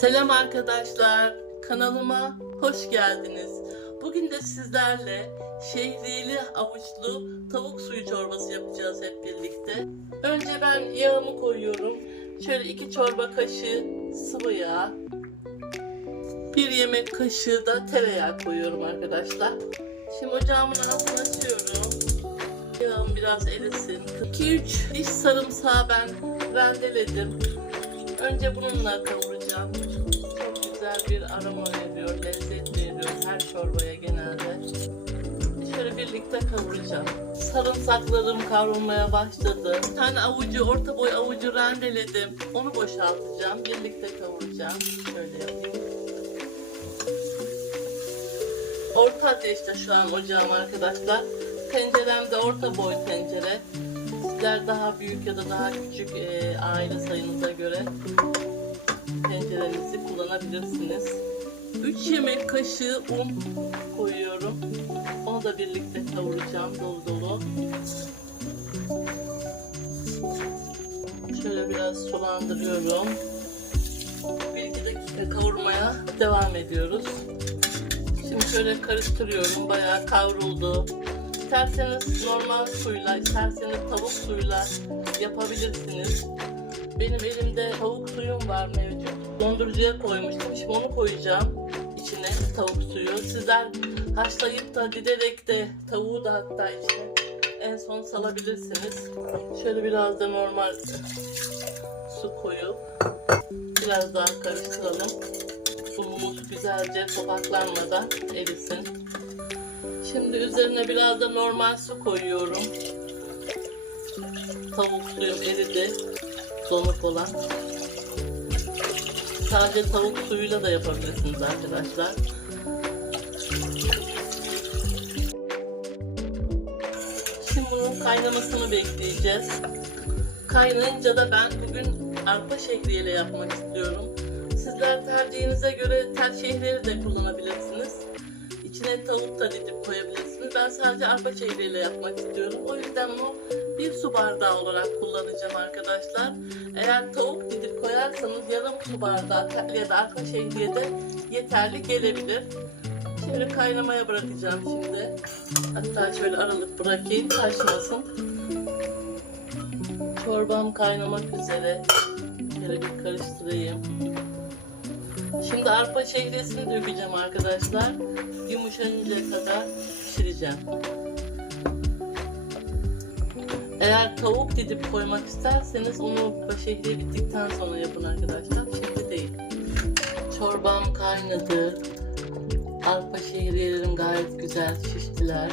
Selam arkadaşlar, kanalıma hoş geldiniz. Bugün de sizlerle şehriyeli avuçlu tavuk suyu çorbası yapacağız hep birlikte. Önce ben yağımı koyuyorum. Şöyle iki çorba kaşığı sıvı yağ. Bir yemek kaşığı da tereyağı koyuyorum arkadaşlar. Şimdi ocağımın altını açıyorum. Yağım biraz erisin. 2-3 diş sarımsağı ben rendeledim. Önce bununla kavuracağım. Güzel bir aroma veriyor, lezzet veriyor her çorbaya genelde. Şöyle birlikte kavuracağım. Sarımsaklarım kavrulmaya başladı. Bir tane avucu, orta boy avucu rendeledim. Onu boşaltacağım. Birlikte kavuracağım. Şöyle yapayım. Orta ateşte şu an ocağım arkadaşlar. Tencerem de orta boy tencere. Sizler daha büyük ya da daha küçük e, aile sayınıza göre tencerenizi kullanabilirsiniz. 3 yemek kaşığı un koyuyorum. Onu da birlikte kavuracağım dolu dolu. Şöyle biraz sulandırıyorum. 1-2 dakika kavurmaya devam ediyoruz. Şimdi şöyle karıştırıyorum. Bayağı kavruldu. İsterseniz normal suyla, isterseniz tavuk suyla yapabilirsiniz. Benim elimde tavuk suyum var mevcut. Dondurucuya koymuştum. Şimdi onu koyacağım içine tavuk suyu. Sizler haşlayıp da diderek de tavuğu da hatta içine en son salabilirsiniz. Şöyle biraz da normal su koyup biraz daha karıştıralım. Unumuz güzelce topaklanmadan erisin. Şimdi üzerine biraz da normal su koyuyorum. Tavuk suyum eridi. Donuk olan. Sadece tavuk suyuyla da yapabilirsiniz arkadaşlar. Şimdi bunun kaynamasını bekleyeceğiz. Kaynayınca da ben bugün arpa şehriyeyle yapmak istiyorum. Sizler tercihinize göre tel şehriye de kullanabilirsiniz. İçine tavuk da didip koyabilirsiniz. Ben sadece arpa şehriyeyle yapmak istiyorum. O yüzden bu bir su bardağı olarak kullanacağım arkadaşlar. Eğer tavuk didip koyarsanız yarım su bardağı ya da arpa şehriye de yeterli gelebilir. Şöyle kaynamaya bırakacağım şimdi. Hatta şöyle aralık bırakayım taşmasın. Çorbam kaynamak üzere. Şöyle bir karıştırayım. Şimdi arpa şehriyesini dökeceğim arkadaşlar. Yumuşayıncaya kadar pişireceğim. Eğer tavuk didip koymak isterseniz onu şehriye bittikten sonra yapın arkadaşlar. Şimdi değil. Çorbam kaynadı. Arpa şehriyelerim gayet güzel şiştiler.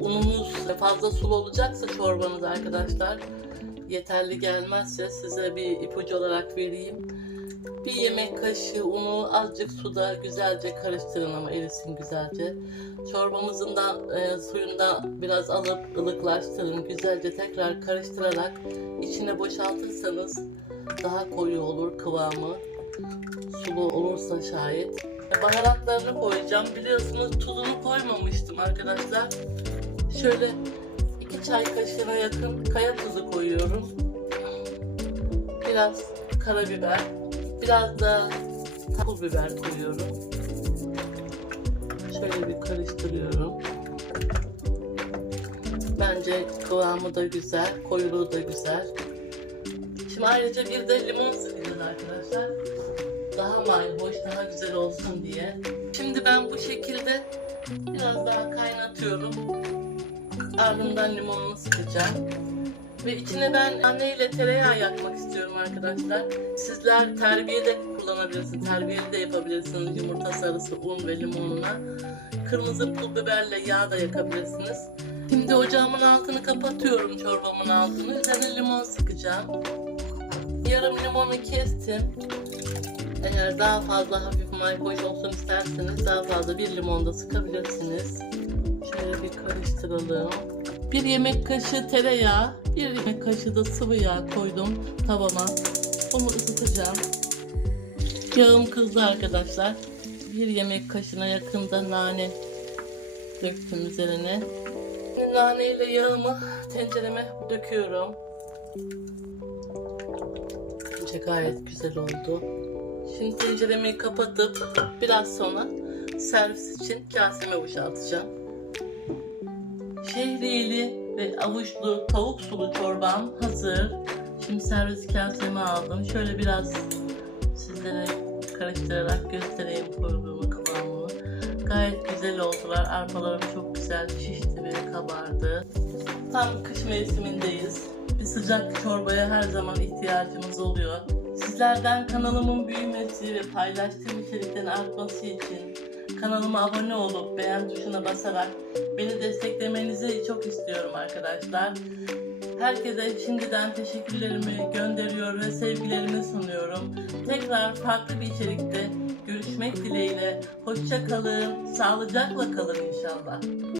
Unumuz fazla sulu olacaksa çorbanız arkadaşlar yeterli gelmezse size bir ipucu olarak vereyim. Bir yemek kaşığı unu azıcık suda güzelce karıştırın ama erisin güzelce. Çorbamızın da e, suyundan biraz alıp ılıklaştırın. Güzelce tekrar karıştırarak içine boşaltırsanız daha koyu olur kıvamı. Sulu olursa şayet. Baharatlarını koyacağım. Biliyorsunuz tuzunu koymamıştım arkadaşlar. Şöyle iki çay kaşığına yakın kaya tuzu koyuyorum. Biraz karabiber, biraz da pul biber koyuyorum. Şöyle bir karıştırıyorum. Bence kıvamı da güzel, koyuluğu da güzel. Şimdi ayrıca bir de limon sıkacağız arkadaşlar. Daha mayhoş, daha güzel olsun diye. Şimdi ben bu şekilde biraz daha kaynatıyorum. Ardından limonunu sıkacağım. Ve içine ben anne ile tereyağı yakmak istiyorum arkadaşlar. Sizler terbiye de kullanabilirsiniz. Terbiyeli de yapabilirsiniz. Yumurta sarısı, un ve limonla. Kırmızı pul biberle yağ da yakabilirsiniz. Şimdi ocağımın altını kapatıyorum çorbamın altını. Üzerine limon sıkacağım. Yarım limonu kestim. Eğer daha fazla hafif mayhoş olsun isterseniz daha fazla bir limon da sıkabilirsiniz. Şöyle bir karıştıralım. Bir yemek kaşığı tereyağı, bir yemek kaşığı da sıvı yağ koydum tavama. Onu ısıtacağım. Yağım kızdı arkadaşlar. Bir yemek kaşığına yakın da nane döktüm üzerine. Nane ile yağımı tencereme döküyorum. Bence gayet güzel oldu. Şimdi tencereyi kapatıp biraz sonra servis için kaseme boşaltacağım. Şehriyeli ve avuçlu tavuk sulu çorbam hazır. Şimdi servis kaseme aldım. Şöyle biraz sizlere karıştırarak göstereyim koyduğumu kıvamını. Gayet güzel oldular. Arpalarım çok güzel şişti ve kabardı. Tam kış mevsimindeyiz. Bir sıcak çorbaya her zaman ihtiyacımız oluyor. Sizlerden kanalımın büyümesi ve paylaştığım içeriklerin artması için kanalıma abone olup beğen tuşuna basarak beni desteklemenizi çok istiyorum arkadaşlar. Herkese şimdiden teşekkürlerimi gönderiyor ve sevgilerimi sunuyorum. Tekrar farklı bir içerikte görüşmek dileğiyle. Hoşça kalın, sağlıcakla kalın inşallah.